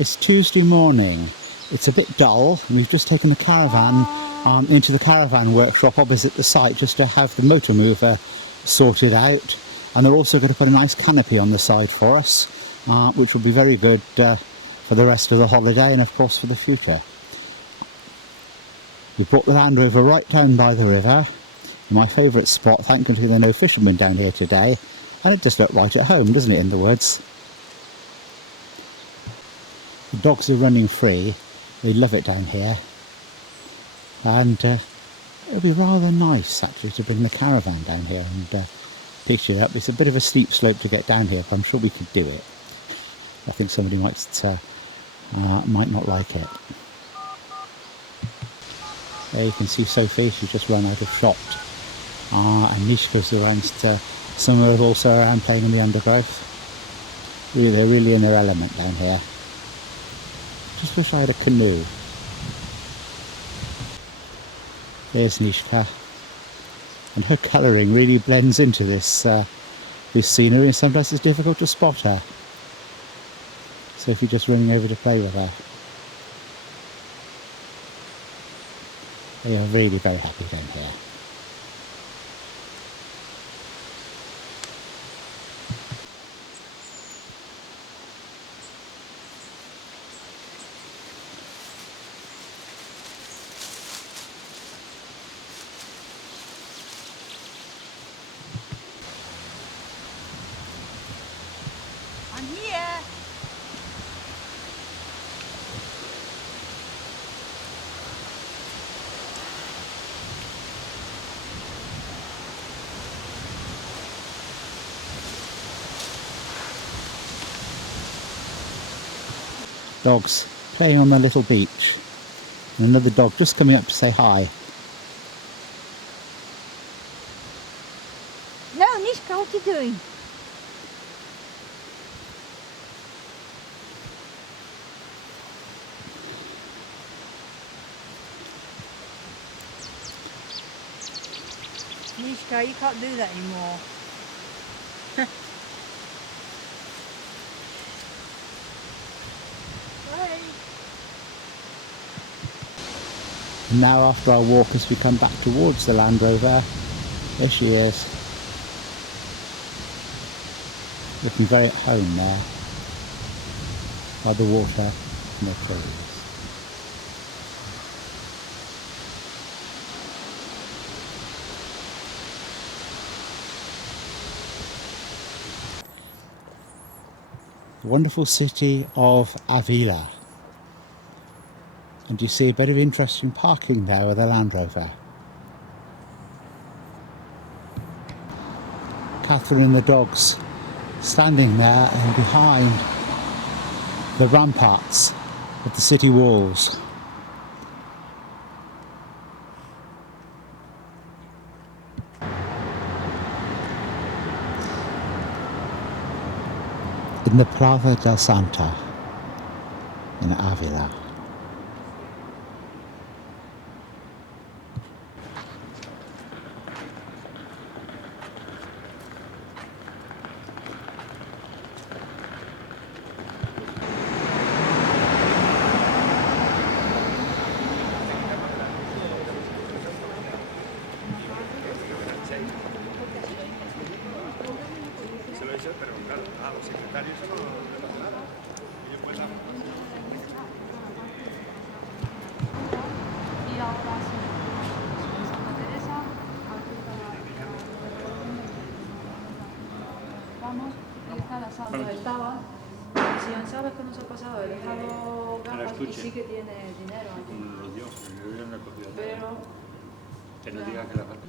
It's Tuesday morning. It's a bit dull. We've just taken the caravan into the caravan workshop opposite the site just to have the motor mover sorted out. And they're also going to put a nice canopy on the side for us, which will be very good for the rest of the holiday and of course for the future. We brought the Land Rover right down by the river, my favourite spot. Thankfully there are no fishermen down here today, and it just looked right at home, doesn't it, in the woods? The dogs are running free. They love it down here, and it'll be rather nice actually to bring the caravan down here and pitch it up. It's a bit of a steep slope to get down here, but I'm sure we could do it. I think somebody might not like it. There you can see Sophie, she's just run out of shot, and Nishka's around. Some are also around playing in the undergrowth. Really, they're really in their element down here. Just wish I had a canoe. There's Nishka, and her colouring really blends into this this scenery, and sometimes it's difficult to spot her. Sophie just running over to play with her. They are really very happy down here. I'm here. Dogs playing on the little beach, and another dog just coming up to say hi. No, Nishka, what are you doing? Nishka, you can't do that anymore. And now after our walk, as we come back towards the Land Rover, there she is, looking very at home there by the water and the trees. The wonderful city of Avila. And you see a bit of interesting parking there with a Land Rover. Catherine and the dogs standing there and behind the ramparts of the city walls. In the Plaza del Santa in Avila. Pero claro, los secretarios no nada. Ellos pueden. Y ahora sí, Santa Teresa, vamos, y está la sala donde estaba. Si ya sabes que nos ha pasado, he dejado gafas y sí que tiene dinero aquí. Como lo dio, yo ya no he cogido. Pero que no diga que la parte.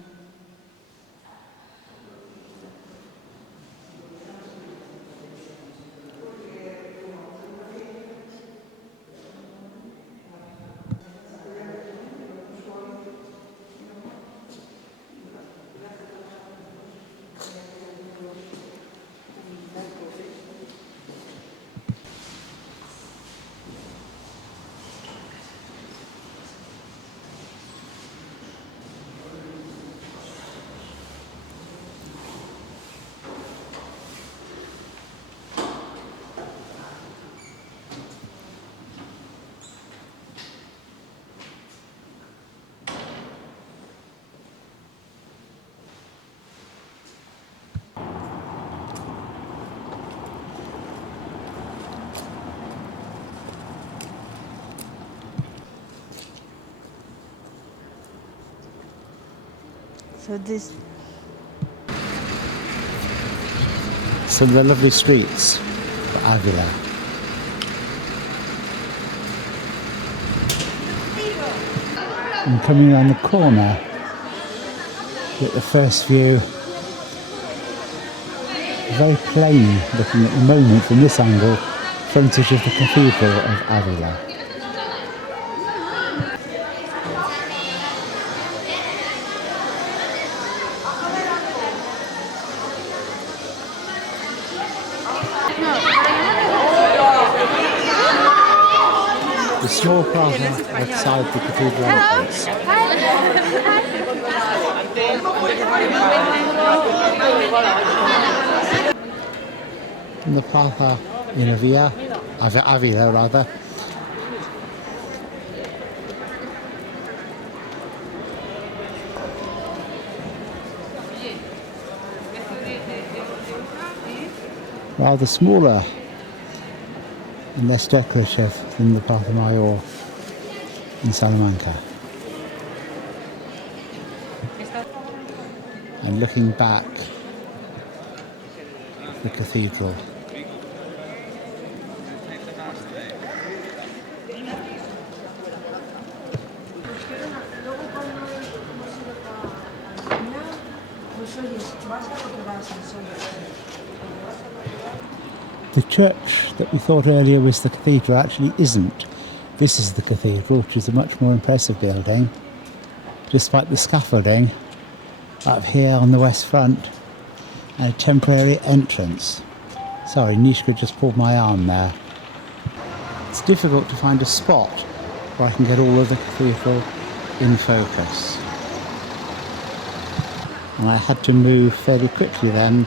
So this, Some of the lovely streets of Avila. And coming around the corner, get the first view. Very plain looking at the moment from this angle, frontage of the Cathedral of Avila. The small plaza outside the cathedral entrance. And the plaza in Avila rather. Rather smaller and less decorative than the Plaza Mayor in Salamanca. And looking back, the cathedral. The church that we thought earlier was the cathedral actually isn't. This is the cathedral, which is a much more impressive building, despite the scaffolding up here on the west front and a temporary entrance. Sorry, Nishka just pulled my arm there. It's difficult to find a spot where I can get all of the cathedral in focus. And I had to move fairly quickly then,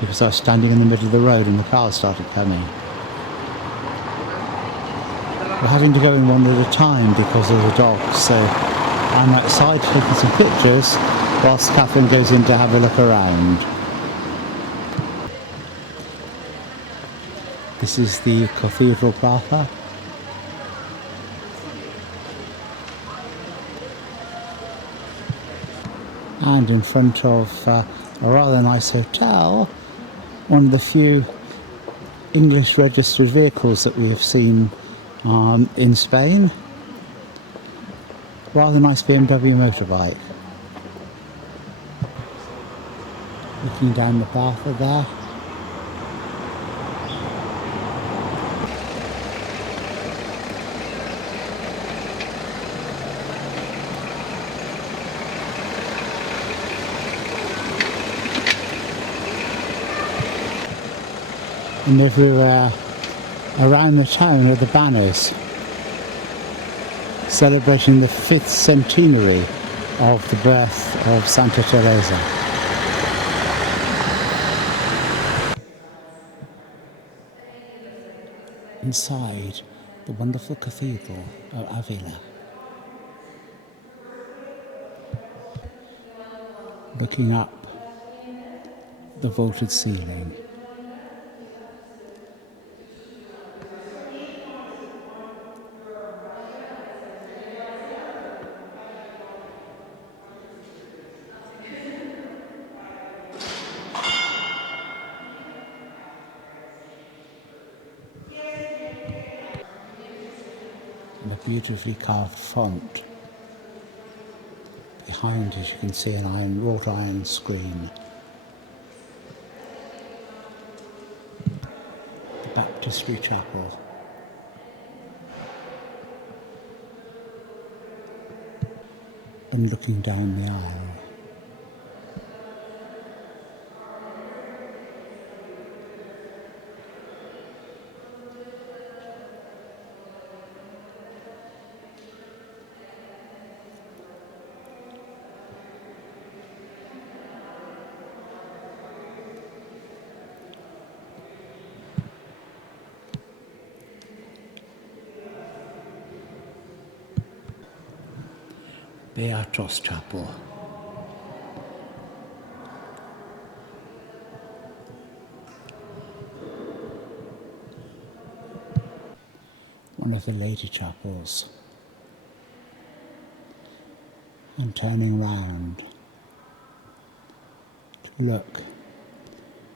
because I was standing in the middle of the road and the cars started coming. We're having to go in one at a time because of the dogs, so I'm outside taking some pictures whilst Catherine goes in to have a look around. This is the Cathedral Plaza. And in front of a rather nice hotel, one of the few English registered vehicles that we have seen in Spain. Rather nice BMW motorbike. Looking down the plaza there. And everywhere around the town are the banners celebrating the 5th centenary of the birth of Santa Teresa. Inside the wonderful cathedral of Avila. Looking up the vaulted ceiling. And a beautifully carved font. Behind, as you can see, an wrought iron screen. The Baptistry Chapel. And looking down the aisle. Beatos Chapel. One of the lady chapels. And turning round, look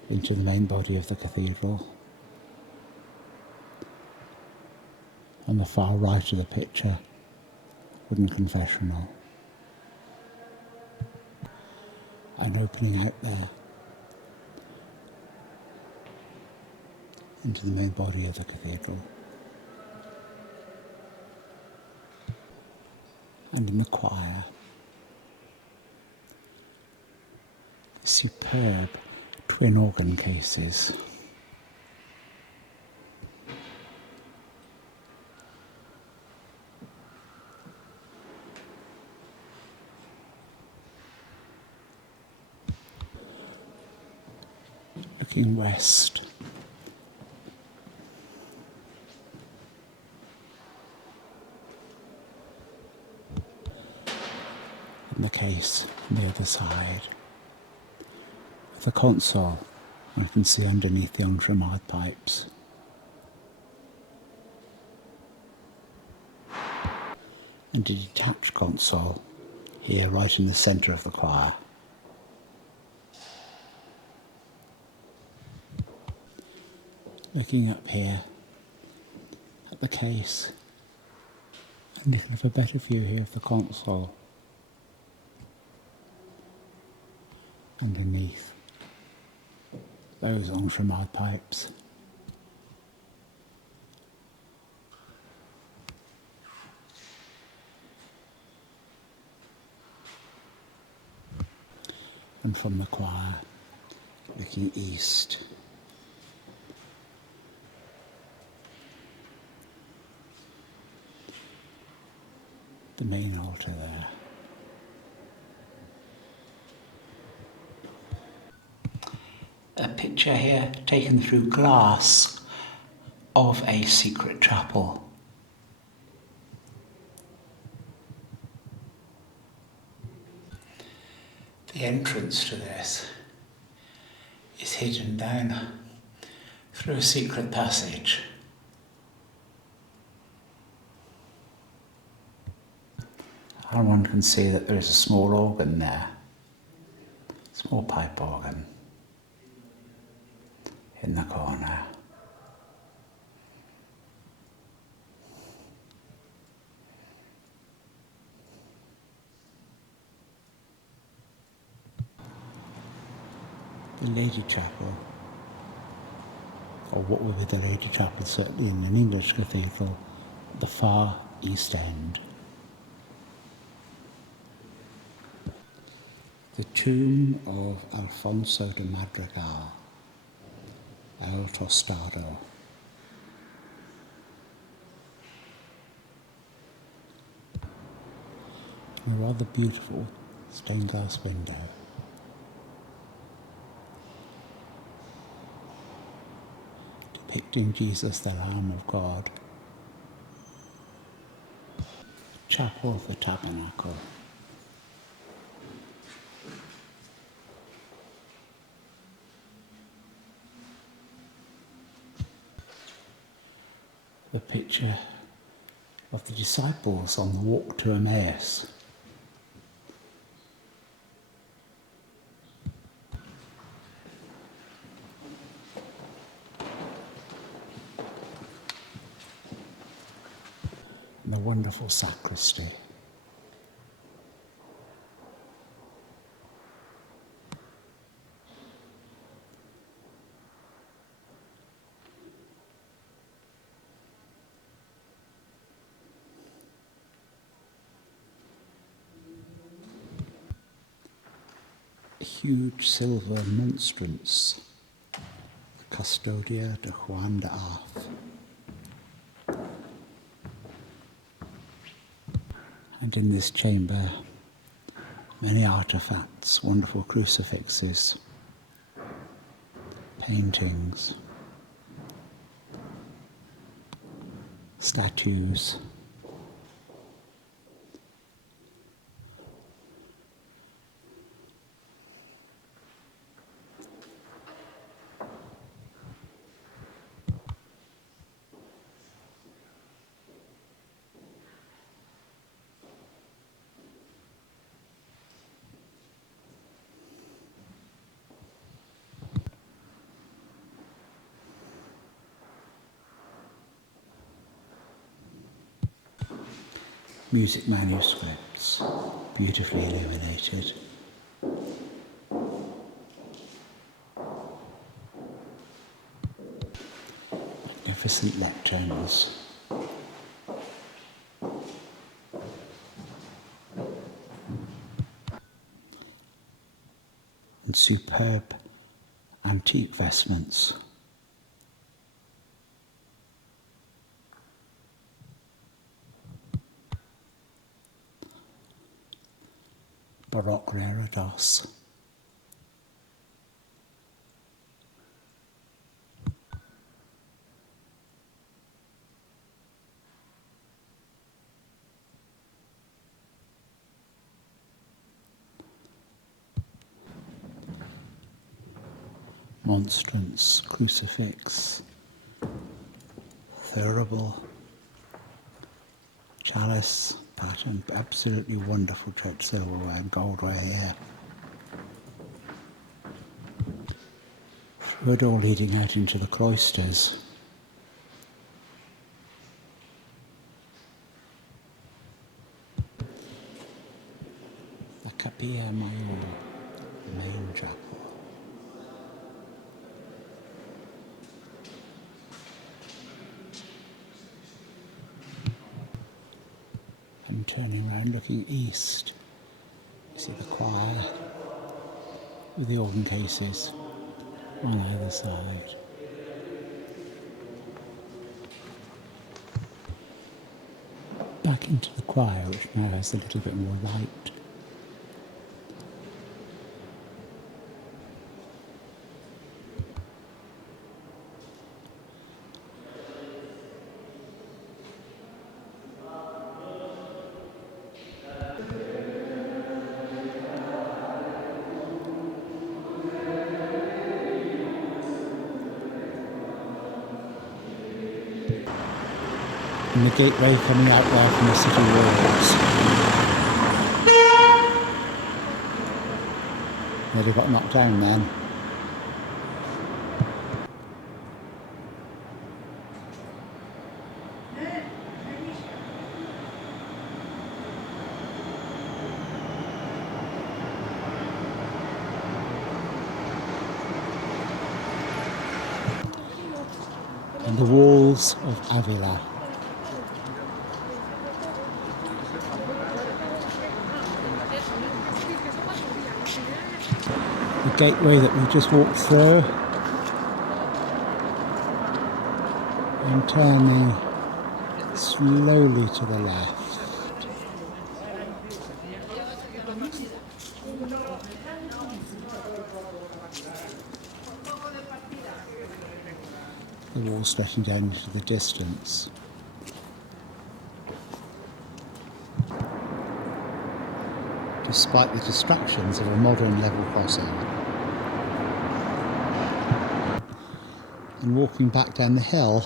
into the main body of the cathedral. On the far right of the picture, wooden confessional. And opening out there into the main body of the cathedral. And in the choir, superb twin organ cases. Looking west, and the case on the other side. The console, you can see underneath the entremade pipes. And a detached console here right in the centre of the choir. Looking up here at the case, and you can have a better view here of the console. Underneath those entremade pipes. And from the choir, looking east, the main altar there. A picture here taken through glass of a secret chapel. The entrance to this is hidden down through a secret passage. And one can see that there is a small organ there, small pipe organ in the corner. The Lady Chapel, or what would be the Lady Chapel certainly in an English cathedral, at the far east end. The tomb of Alfonso de Madrigal, El Tostado. A rather beautiful stained glass window. Depicting Jesus, the Lamb of God. Chapel of the Tabernacle. The picture of the disciples on the walk to Emmaus. And the wonderful sacristy. A huge silver monstrance, the Custodia de Juan de Arc. And in this chamber, many artefacts, wonderful crucifixes, paintings, statues. Music manuscripts, beautifully illuminated. Magnificent lecterns. And superb antique vestments. Baroque reredos. Monstrance, crucifix, thurible, chalice pattern, absolutely wonderful tread silverware and goldware here. Through a door leading out into the cloisters. La Capilla Mayor, the main chapel. I'm turning around looking east. You see the choir with the organ cases on either side. Back into the choir, which now has a little bit more light. And the gateway coming out there from the city walls. Nearly got knocked down then. And the walls of Avila. The gateway that we just walked through, and turning slowly to the left. The wall stretching down into the distance. Despite the distractions of a modern level crossing. And walking back down the hill,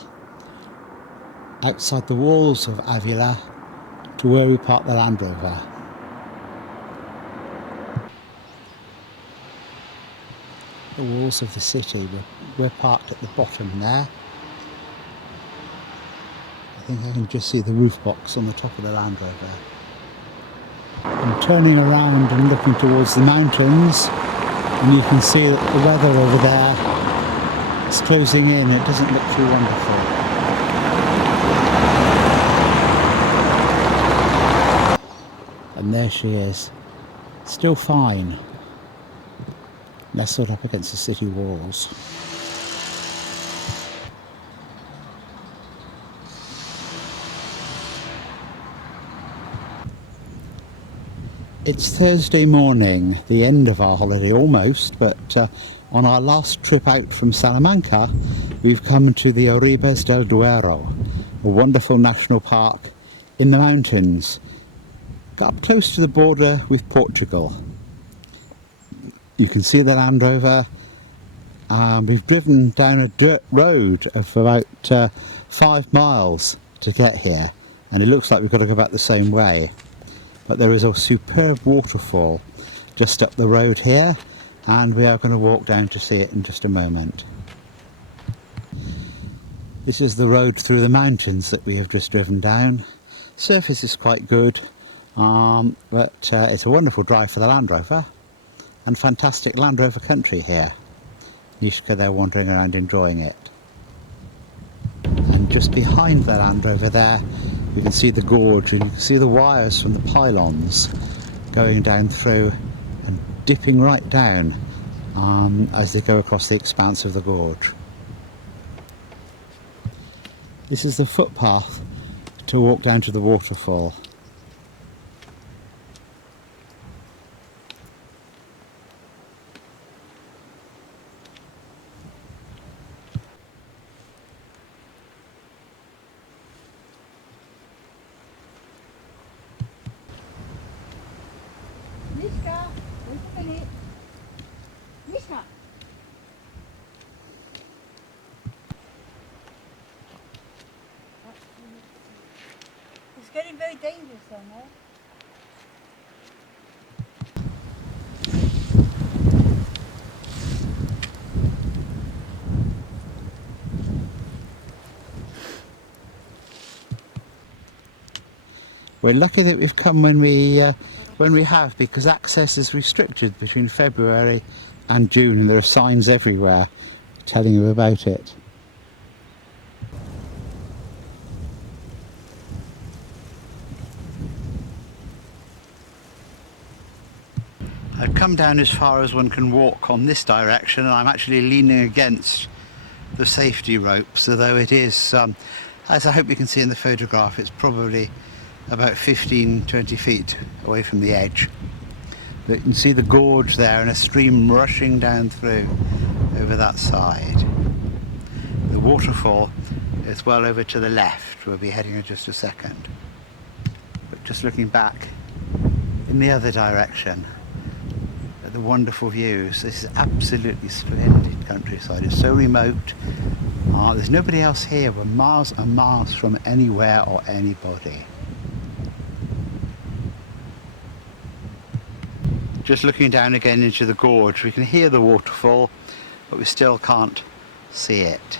outside the walls of Avila, to where we parked the Land Rover. The walls of the city, we're parked at the bottom there. I think I can just see the roof box on the top of the Land Rover. I'm turning around and looking towards the mountains, and you can see that the weather over there is closing in. It doesn't look too wonderful. And there she is, still fine, nestled up against the city walls. It's Thursday morning, the end of our holiday almost, but on our last trip out from Salamanca, we've come to the Arribes del Duerro, a wonderful national park in the mountains, got up close to the border with Portugal. You can see the Land Rover. We've driven down a dirt road of about 5 miles to get here, and it looks like we've got to go back the same way. But there is a superb waterfall just up the road here, and we are going to walk down to see it in just a moment. This is the road through the mountains that we have just driven down. Surface is quite good, but it's a wonderful drive for the Land Rover, and fantastic Land Rover country here. Nishka there wandering around enjoying it. And just behind the Land Rover there, you can see the gorge, and you can see the wires from the pylons going down through and dipping right down as they go across the expanse of the gorge. This is the footpath to walk down to the waterfall. Mishka, wait a minute. Mishka. It's getting very dangerous though, no? We're lucky that we've come when we have, because access is restricted between February and June, and there are signs everywhere telling you about it. I've come down as far as one can walk on this direction, and I'm actually leaning against the safety ropes, although it is, as I hope you can see in the photograph, it's probably about 15-20 feet away from the edge. But you can see the gorge there and a stream rushing down through over that side. The waterfall is well over to the left. We'll be heading in just a second. But just looking back in the other direction at the wonderful views, this is absolutely splendid countryside. It's so remote. There's nobody else here. We're miles and miles from anywhere or anybody. Just looking down again into the gorge, we can hear the waterfall, but we still can't see it.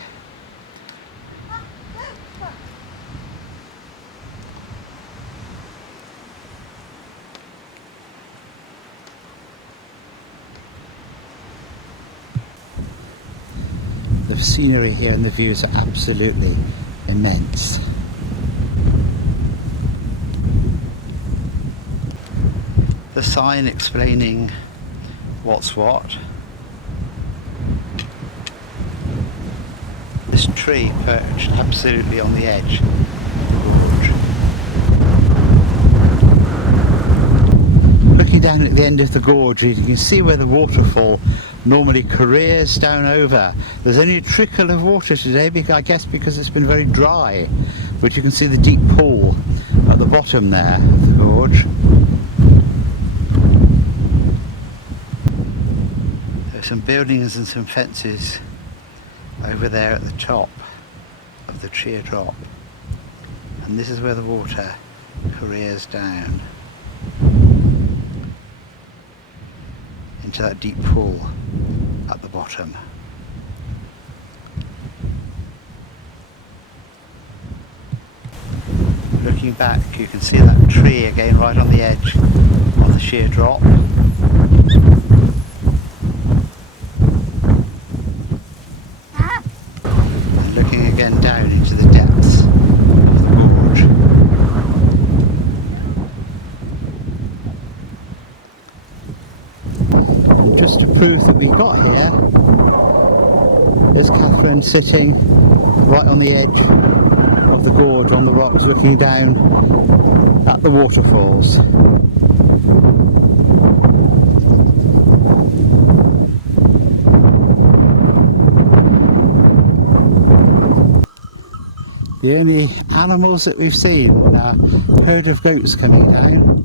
The scenery here and the views are absolutely immense. The sign explaining what's what. This tree perched absolutely on the edge of the gorge. Looking down at the end of the gorge, you can see where the waterfall normally careers down over. There's only a trickle of water today, I guess because it's been very dry, but you can see the deep pool at the bottom there of the gorge. Some buildings and some fences over there at the top of the teardrop, and this is where the water careers down into that deep pool at the bottom. Looking back, you can see that tree again right on the edge of the sheer drop. Looking again down into the depths of the gorge. And just to prove that we got here, there's Catherine sitting right on the edge of the gorge on the rocks, looking down at the waterfalls. The only animals that we've seen are a herd of goats coming down.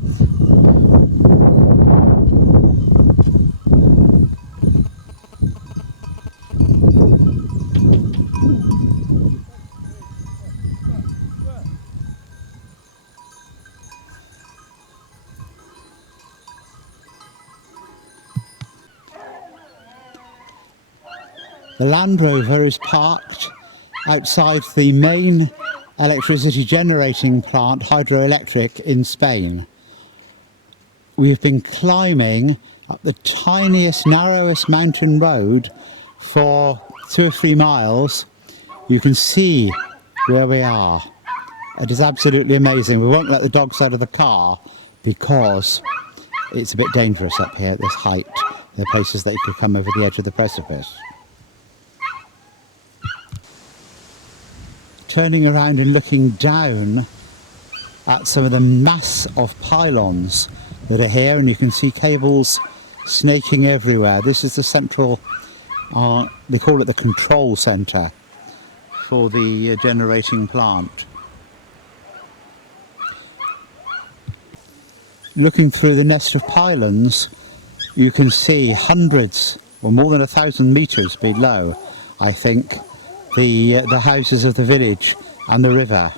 The Land Rover is parked outside the main electricity generating plant, hydroelectric, in Spain. We've been climbing up the tiniest, narrowest mountain road for 2 or 3 miles. You can see where we are. It is absolutely amazing. We won't let the dogs out of the car because it's a bit dangerous up here at this height. There are places that you could come over the edge of the precipice. Turning around and looking down at some of the mass of pylons that are here, and you can see cables snaking everywhere. This is the central, they call it the control centre for the generating plant. Looking through the nest of pylons, you can see hundreds or more than 1,000 metres below, I think, the houses of the village and the river.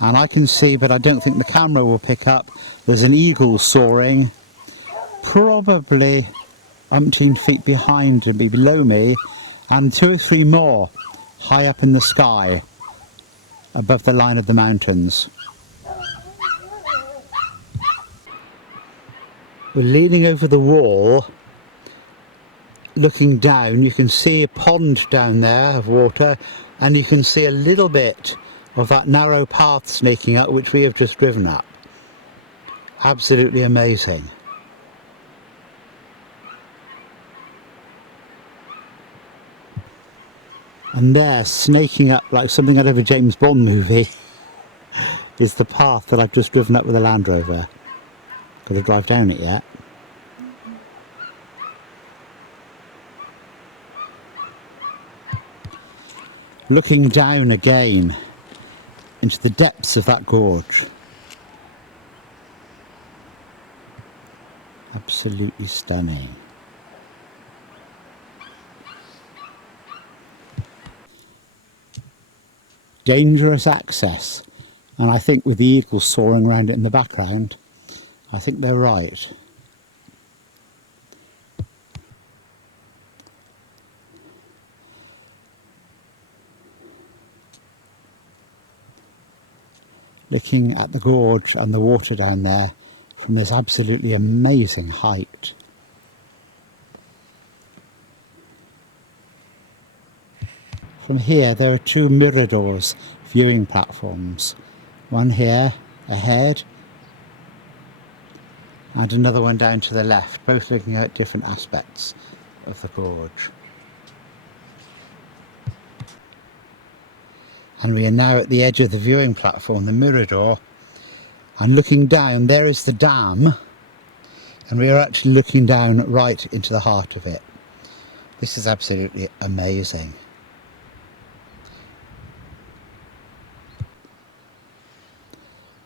And I can see, but I don't think the camera will pick up, there's an eagle soaring, probably umpteen feet behind and below me, and 2 or 3 more high up in the sky above the line of the mountains. We're leaning over the wall, looking down. You can see a pond down there of water, and you can see a little bit of that narrow path snaking up which we have just driven up. Absolutely amazing. And there, snaking up like something out of a James Bond movie, is the path that I've just driven up with a Land Rover. Got to drive down it yet. Looking down again into the depths of that gorge. Absolutely stunning. Dangerous access, and I think with the eagles soaring around it in the background, I think they're right. Looking at the gorge and the water down there from this absolutely amazing height. From here there are 2 miradors, viewing platforms. One here ahead and another one down to the left, both looking at different aspects of the gorge. And we are now at the edge of the viewing platform, the mirador, and looking down, there is the dam, and we are actually looking down right into the heart of it. This is absolutely amazing.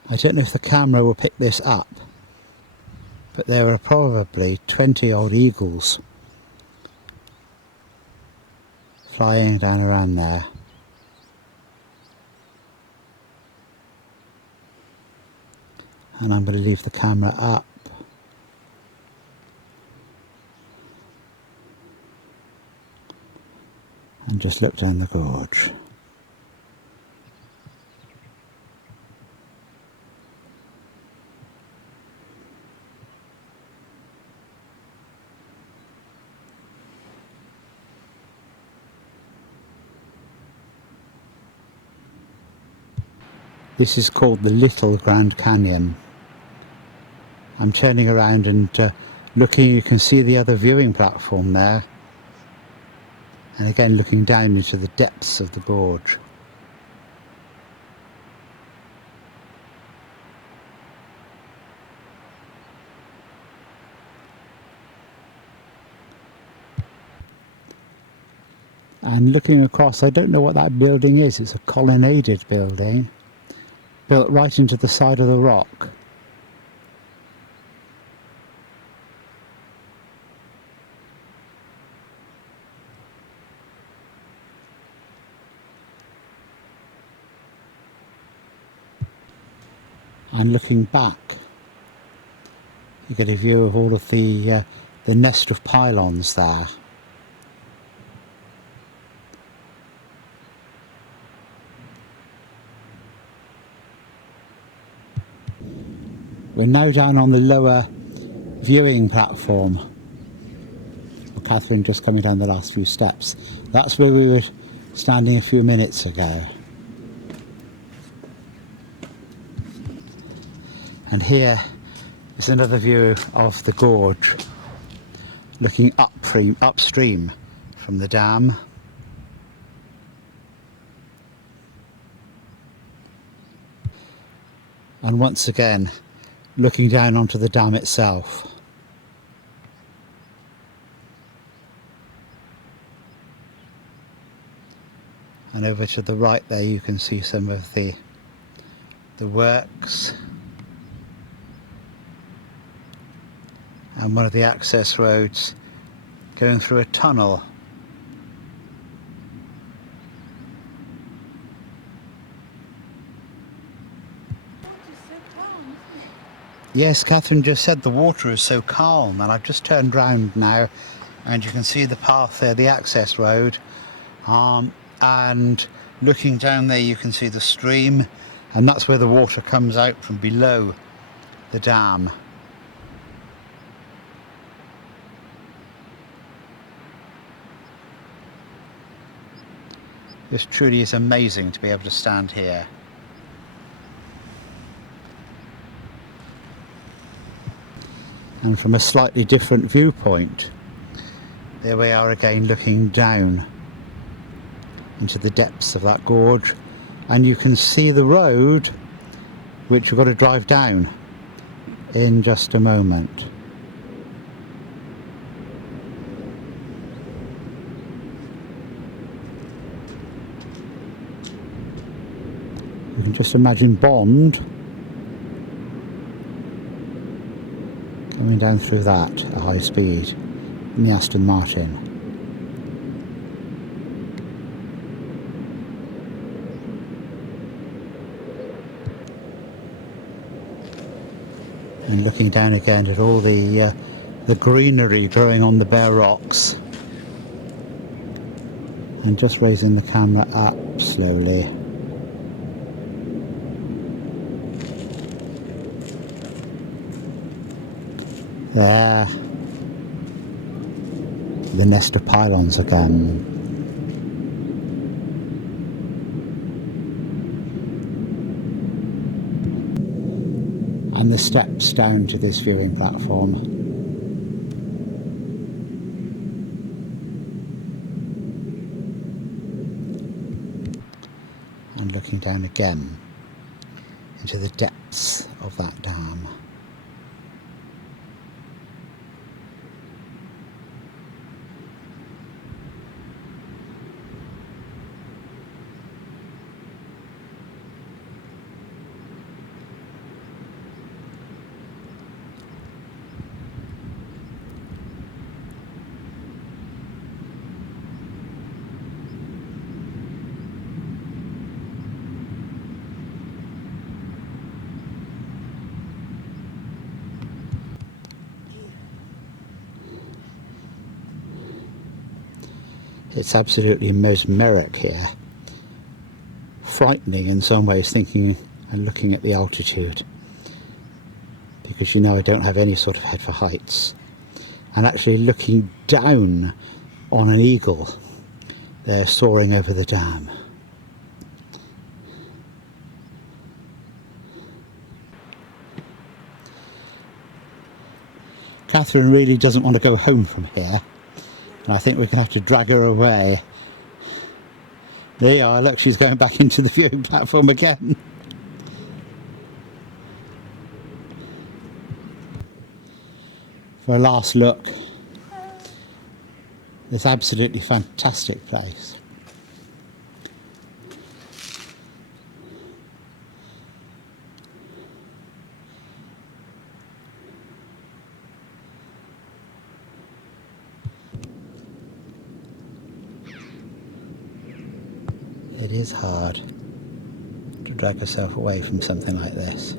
I don't know if the camera will pick this up, but there are probably 20 odd eagles flying down around there. And I'm going to leave the camera up. And just look down the gorge. This is called the Little Grand Canyon. I'm turning around and looking, you can see the other viewing platform there. And again looking down into the depths of the gorge. And looking across, I don't know what that building is. It's a colonnaded building built right into the side of the rock. And looking back, you get a view of all of the nest of pylons there. We're now down on the lower viewing platform. Well, Catherine just coming down the last few steps. That's where we were standing a few minutes ago. And here is another view of the gorge, looking upstream from the dam. And once again, looking down onto the dam itself. And over to the right there you can see some of the works. And one of the access roads going through a tunnel. Yes, Catherine just said the water is so calm, and I've just turned round now and you can see the path there, the access road, and looking down there you can see the stream, and that's where the water comes out from below the dam. This truly is amazing to be able to stand here. And from a slightly different viewpoint, there we are again looking down into the depths of that gorge, and you can see the road which we've got to drive down in just a moment. You can just imagine Bond coming down through that at high speed in the Aston Martin. And looking down again at all the greenery growing on the bare rocks. And just raising the camera up slowly. There, the nest of pylons again. And the steps down to this viewing platform. And looking down again into the depths of that dam. It's absolutely mesmeric here. Frightening in some ways, thinking and looking at the altitude. Because you know I don't have any sort of head for heights. And actually looking down on an eagle there soaring over the dam. Catherine really doesn't want to go home from here. And I think we're going to have to drag her away. There you are, look, she's going back into the viewing platform again. For a last look. This absolutely fantastic place. It is hard to drag yourself away from something like this.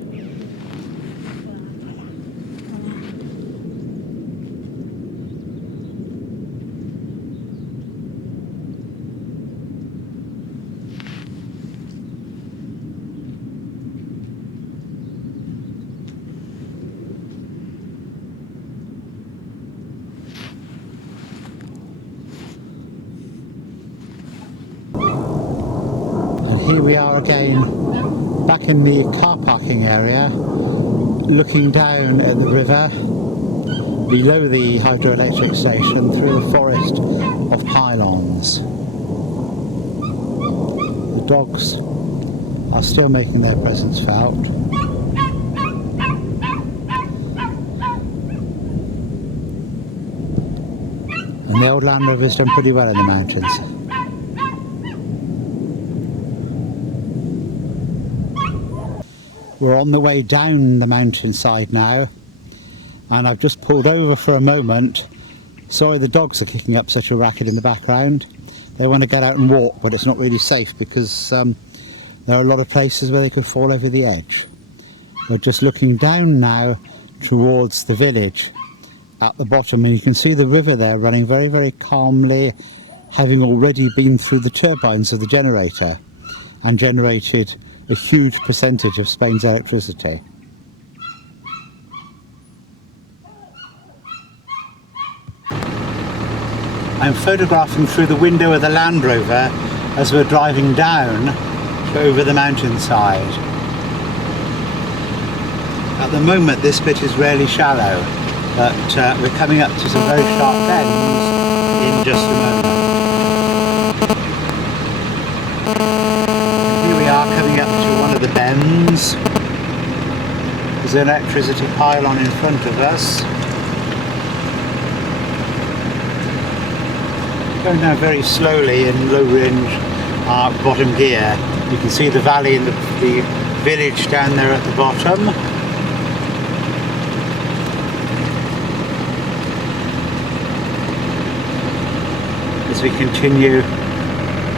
are again back in the car parking area, looking down at the river below the hydroelectric station through a forest of pylons. The dogs are still making their presence felt. And the old Land Rover's done pretty well in the mountains. We're on the way down the mountainside now, and I've just pulled over for a moment. Sorry the dogs are kicking up such a racket in the background. They want to get out and walk, but it's not really safe because there are a lot of places where they could fall over the edge. We're just looking down now towards the village at the bottom, and you can see the river there running very, very calmly, having already been through the turbines of the generator and generated a huge percentage of Spain's electricity. I'm photographing through the window of the Land Rover as we're driving down over the mountainside. At the moment this bit is really shallow, but we're coming up to some very sharp bends in just a moment. Here we are coming up to one of the bends. There's an electricity pylon in front of us. Going down very slowly in low range bottom gear. You can see the valley and the village down there at the bottom. As we continue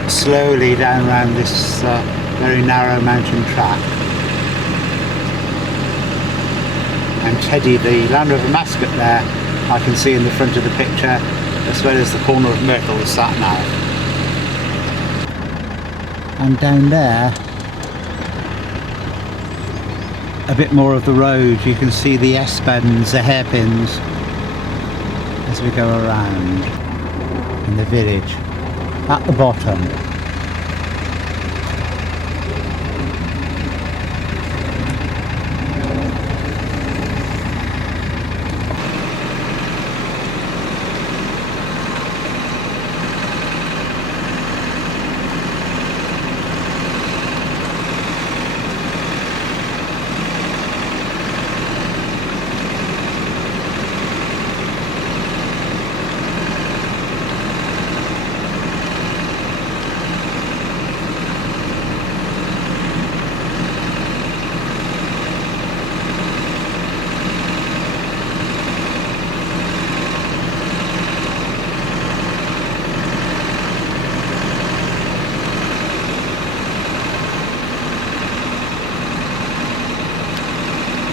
slowly down around this very narrow mountain track. And Teddy, the Land Rover Mascot there, I can see in the front of the picture, as well as the corner of Myrtle sat nav. And down there, a bit more of the road, you can see the S-bends, the hairpins, as we go around in the village, at the bottom.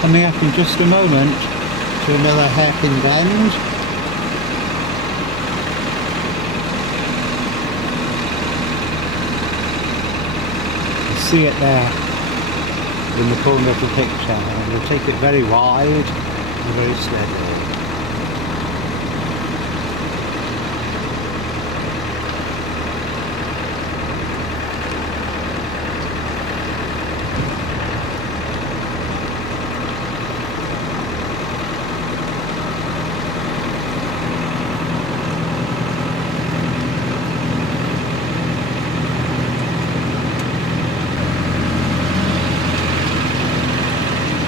Coming up in just a moment to another hairpin bend. You see it there in the corner of the picture, and we'll take it very wide and very steadily.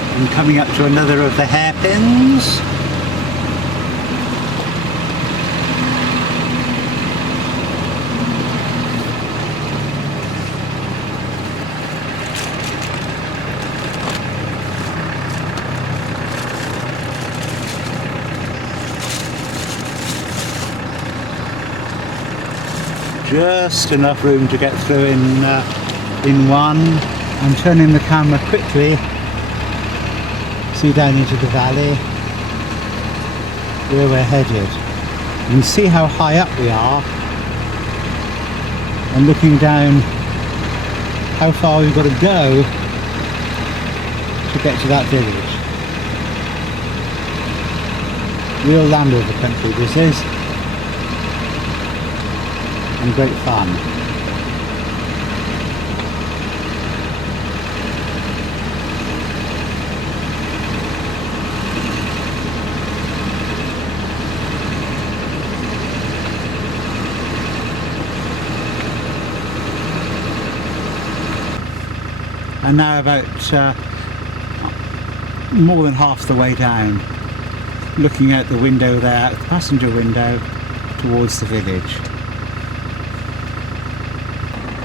And coming up to another of the hairpins. Just enough room to get through in one. I'm turning the camera quickly. See down into the valley where we're headed. You can see how high up we are, and looking down how far we've got to go to get to that village. Real Land Rover country this is, and great fun. and now about more than half the way down, looking out the window there, out the passenger window, towards the village.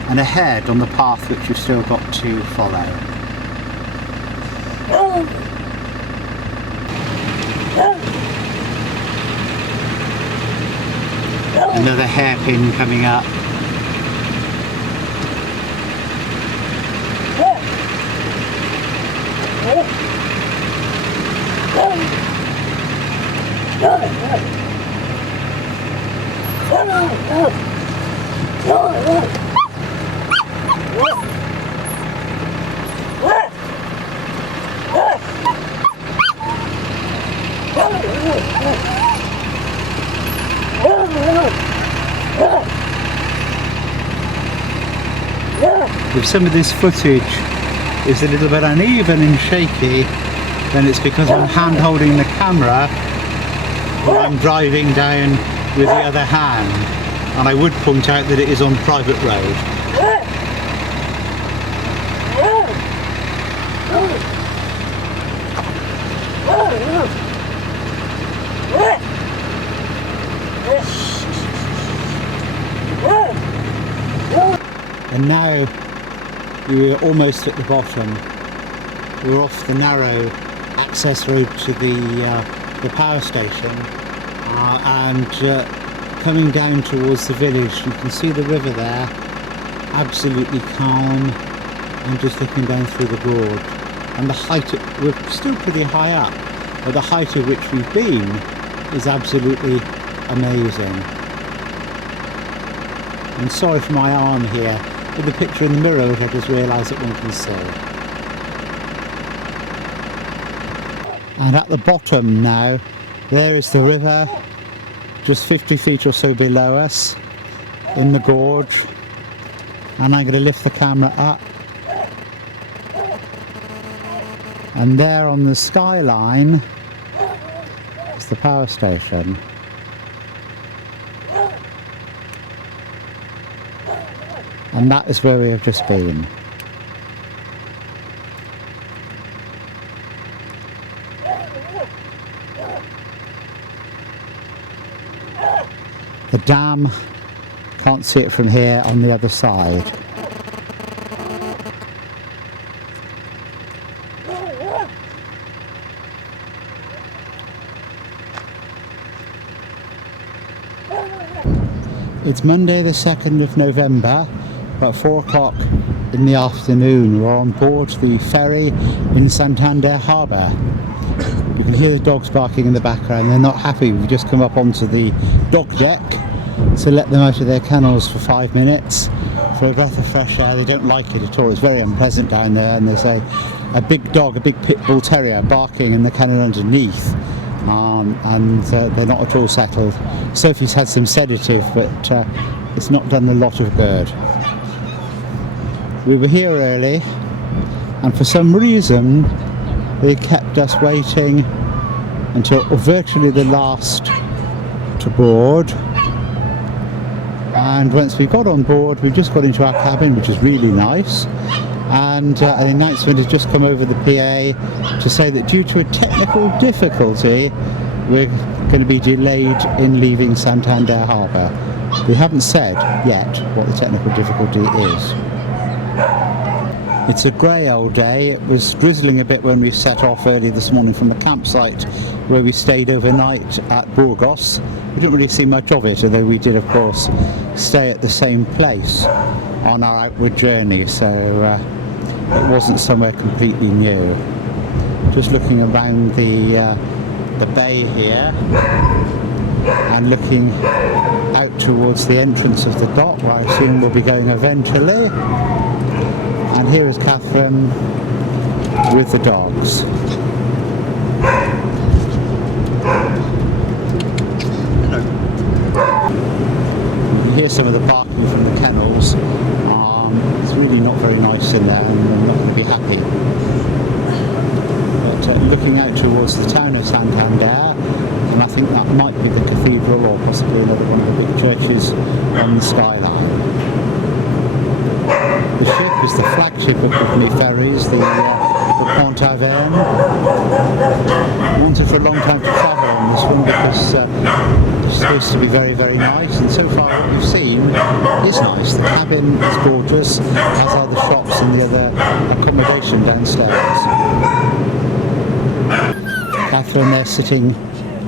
And ahead on the path which you've still got to follow. Another hairpin coming up. If some of this footage is a little bit uneven and shaky, then it's because I'm hand holding the camera while I'm driving down with the other hand, and I would point out that it is on private road. And now we're almost at the bottom. We're off the narrow access road to the power station, and coming down towards the village, you can see the river there, absolutely calm, and just looking down through the gorge. And the height, we're still pretty high up, but the height at which we've been is absolutely amazing. I'm sorry for my arm here. With the picture in the mirror, which I just realised that one can see. And at the bottom now, there is the river, just 50 feet or so below us, in the gorge. And I'm going to lift the camera up. And there on the skyline is the power station. And that is where we have just been. The dam, can't see it from here, on the other side. It's Monday the 2nd of November. About 4 o'clock in the afternoon. We're on board the ferry in Santander Harbour. You can hear the dogs barking in the background. They're not happy. We've just come up onto the dock deck to let them out of their kennels for 5 minutes for a breath of fresh air. They don't like it at all. It's very unpleasant down there, and there's a big dog, a big pit bull terrier, barking in the kennel underneath, and they're not at all settled. Sophie's had some sedative, but it's not done a lot of good. We were here early, and for some reason they kept us waiting until virtually the last to board. And once we got on board, we just got into our cabin, which is really nice, and an announcement has just come over the PA to say that due to a technical difficulty, we're going to be delayed in leaving Santander Harbour. We haven't said yet what the technical difficulty is. It's a grey old day. It was drizzling a bit when we set off early this morning from the campsite where we stayed overnight at Burgos. We didn't really see much of it, although we did of course stay at the same place on our outward journey, so it wasn't somewhere completely new. Just looking around the bay here and looking out towards the entrance of the dock, where I assume we'll be going eventually. And here is Catherine with the dogs. You hear some of the barking from the kennels. It's really not very nice in there, and I'm not going to be happy. But looking out towards the town of Santander, and I think that might be the cathedral or possibly another one of the big churches on the skyline. The ship is the flagship of Brittany Ferries, the Pont Avila. Wanted for a long time to travel on this one because it's supposed to be very, very nice, and so far what we've seen is nice. The cabin is gorgeous, as are the shops and the other accommodation downstairs. Catherine there sitting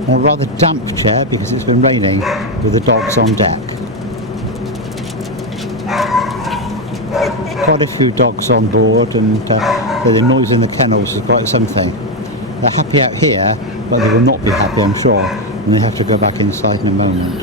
on a rather damp chair because it's been raining, with the dogs on deck. Quite a few dogs on board, and the noise in the kennels is quite something. They're happy out here, but they will not be happy, I'm sure, and they have to go back inside in a moment.